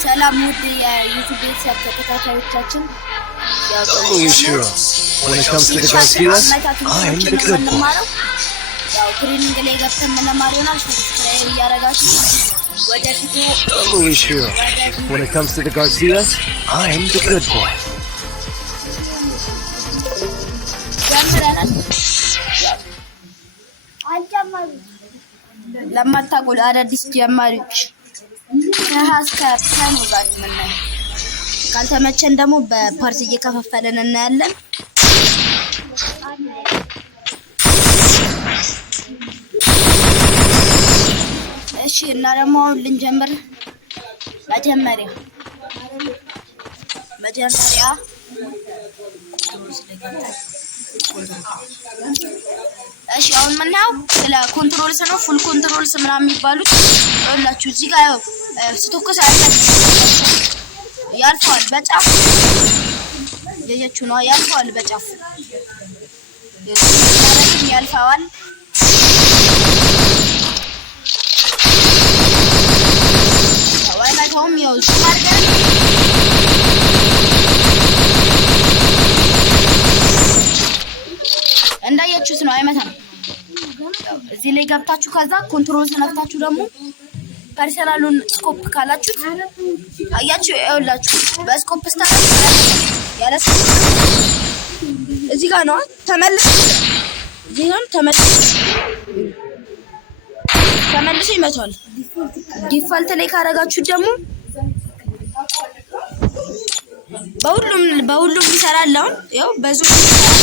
ሰላም ውድ የዩቲዩብ ቤተሰብ ተከታታዮቻችን When it comes to the Garcias, I'm the good boy. ትሬኒንግ ላይ ገብተን መማሪያና ሰብስክራይብ እያደረጋችሁ ወደፊት When it comes to the Garcias, I'm the good boy. ለማታውቁ አዳዲስ ጀማሪዎች ከሀስከር ነው ጋር ምናምን ካልተመቸን ደግሞ በፓርት እየከፋፈለን እናያለን። እሺ እና ደግሞ ልንጀምር። መጀመሪያ እሺ አሁን ምናው ስለ ኮንትሮልስ ነው። ፉል ኮንትሮልስ ምናምን የሚባሉት ሁላችሁ እዚህ ጋር ስትኮስ ያልፋል በጫፍ የየቹ ነው ያልፋል በጫፍ ያልፋል። ዋይፋይውም ያው ስማርገን እንዳያችሁት ነው አይመታም። እዚህ ላይ ገብታችሁ ከዛ ኮንትሮል ተነክታችሁ ደግሞ ፐርሰናሉን ስኮፕ ካላችሁ አያችሁ ይኸውላችሁ በስኮፕ ስታርት ያለስ እዚህ ጋር ነው ተመልሶ እዚህ ጋር ተመልሶ ይመታል። ዲፋልት ላይ ካረጋችሁ ደግሞ በሁሉም ይሰራል። አሁን ያው በዙም ይሰራል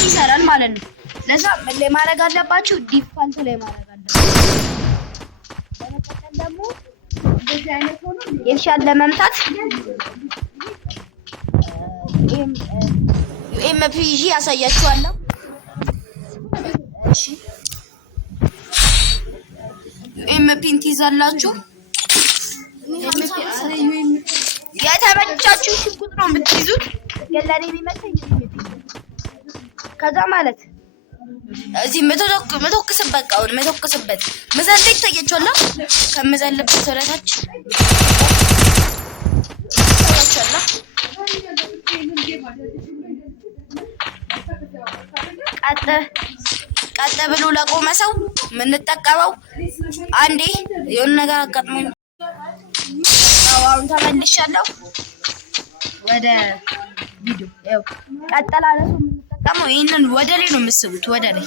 ይሰራል ማለት ነው። ለዛ ምን ላይ ማድረግ አለባችሁ? ዲፋልት ላይ ማድረግ አለባችሁ። ለመቀጠል ደግሞ እንደዚህ አይነት ሆኖ ኤልሻን ለመምታት ዩኤምፒጂ ያሳያችኋለሁ። እሺ ዩኤምፒን ትይዛላችሁ። የተመቻችሁ ሽጉጥ ነው የምትይዙት። ገላኔ የሚመታኝ ከዛ ማለት እዚህ መተኩስበት ቃውን መተኩስበት መዘል ላይ ታያችኋል። ከመዘልበት ወደታች ታያችኋል። ቀጥ ብሎ ለቆመ ሰው የምንጠቀመው አንዴ የሆነ ነገር አጋጥሞኝ አሁን ተመልሻለሁ ወደ ቪዲዮ። ያው ቀጥላ ለሱ የምንጠቀመው ይሄንን ወደ ላይ ነው የምትስቡት። ወደ ላይ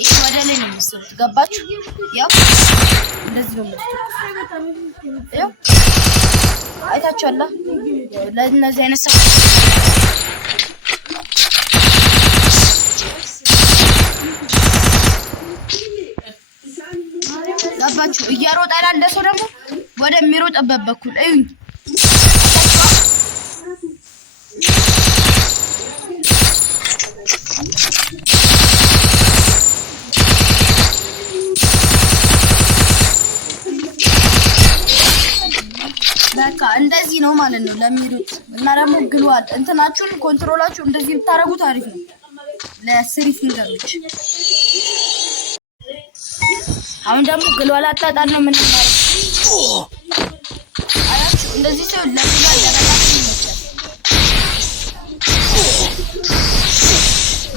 ይሄ ወደ ላይ ነው የምትስቡት። ገባችሁ? ያው እንደዚህ ነው የምትስቡት። ያው አይታችኋል። ለእነዚህ አይነት ሰው ገባችሁ? እያሮጠ ያለ ሰው ደግሞ ወደሚሮጥበት በኩል እዩኝ። በቃ እንደዚህ ነው ማለት ነው ለሚሮጥ እና ደግሞ ግሏል እንትናችሁን ኮንትሮላችሁ እንደዚህ ብታረጉት አሪፍ ነው ለስሪ ፊንገሮች። አሁን ደግሞ ግሏል አጣጣል ነው ምን ማለት አያችሁ? እንደዚህ ሰው ለግሏል ያረጋችሁ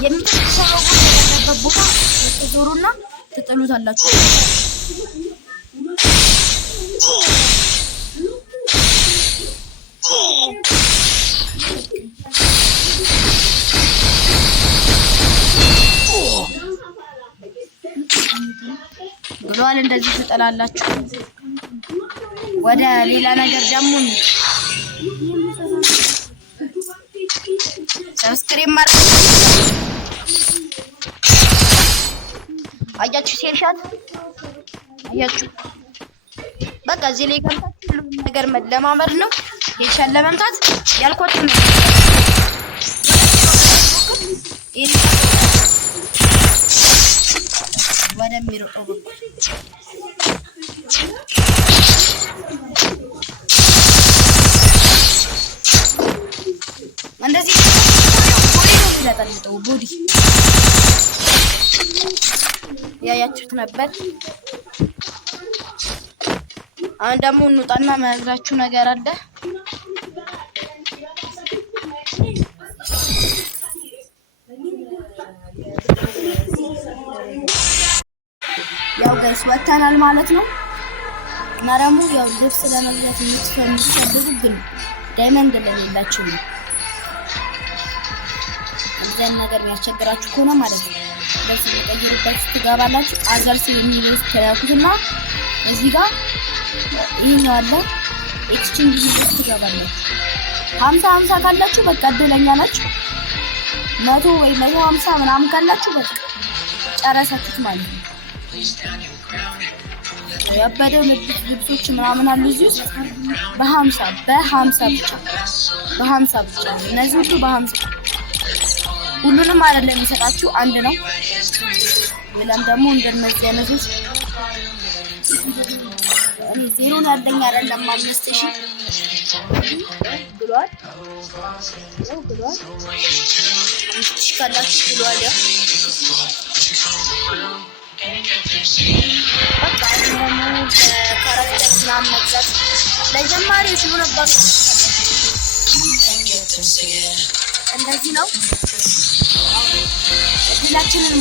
የሚተሰራው ቦታ ተዞሩና ተጠሉታላችሁ። ግሏል እንደዚህ ተጠላላችሁ። ወደ ሌላ ነገር ደግሞ ሰብስክራይብ ማድረግ አያችሁ። ሴልሻት አያችሁ። በቃ እዚህ ላይ ገብታችሁ ሁሉም ነገር መለማመድ ነው። ሴልሻት ለመምታት ያልኳችሁ ነው። ወደሚሮጠው በኩል እንደዚህ የሚያስፈልጠው ቦዲ ያያችሁት ነበር። አሁን ደግሞ እንውጣና መያዛችሁ ነገር አለ። ያው ጋይስ ወጣናል ማለት ነው። እና ደግሞ ያው ልብስ ለመግዛት የምትፈልጉ ግን ዳይመንድ ለሌላችሁ ነው እዚያን ነገር የሚያስቸግራችሁ ከሆነ ማለት ነው ልብስ የምትቀይሩበት ትገባላችሁ። አዘርስ የሚለው ተያኩትና እዚህ ጋር ይሄኛው አለ ኤክስቼንጅ ውስጥ ትገባላችሁ። 50 ካላችሁ በቃ እድለኛ ናችሁ። 100 ወይ 150 ምናምን ካላችሁ በቃ ጨረሳችሁት ማለት ነው። ያበደው ልብሶች ምናምን አሉ እዚህ ውስጥ በ50 ብቻ እነዚህ ሁሉ በ50 ሁሉንም አይደለም የሚሰጣችሁ አንድ ነው። ሌላም ደግሞ እንደነዚህ አይነቶች እኔ ዜሮ ያለኝ አይደለም 5000 ብሏል ካላችሁ ብሏል። ያው በቃ ካራክተር ምናምን መግዛት ለጀማሪዎች ነው ነበር። እንደዚህ ነው እድላችንን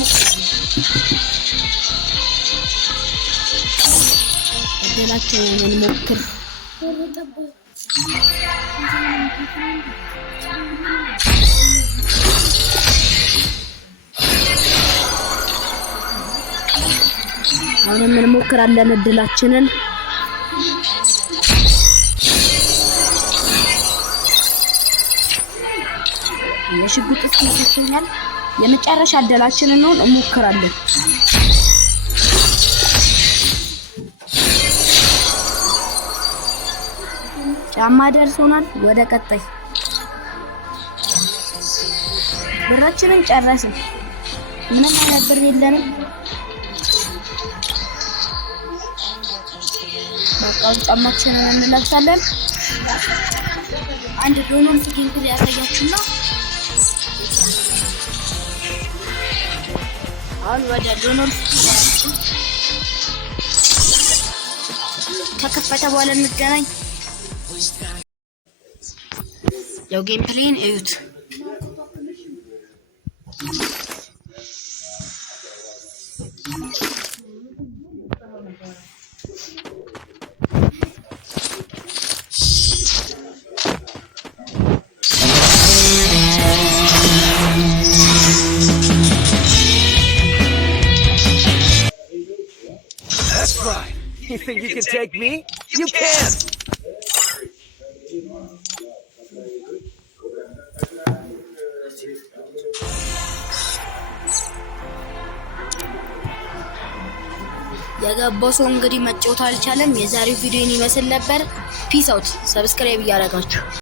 እንሞክር። አሁን እንሞክራለን እድላችንን። የሽጉጥ እስኪሰጥኛል የመጨረሻ እድላችንን ነው እንሞክራለን። ጫማ ደርሶናል። ወደ ቀጣይ ብራችንን ጨረስን። ምንም አይነት ብር የለንም። በቃ ጫማችንን እንለብሳለን። አንድ ዶኖልፍ ጌም ያሳያችሁና አሁን ወደ ዶኖልፍ ከከፈተ በኋላ እንገናኝ። ያው ጌም ፕሌይን እዩት። That's right. You think you can take me? You can. የገባው ሰው እንግዲህ መጫወት አልቻለም። የዛሬው ቪዲዮ ይመስል ነበር። ፒስ አውት። ሰብስክራይብ እያደረጋችሁ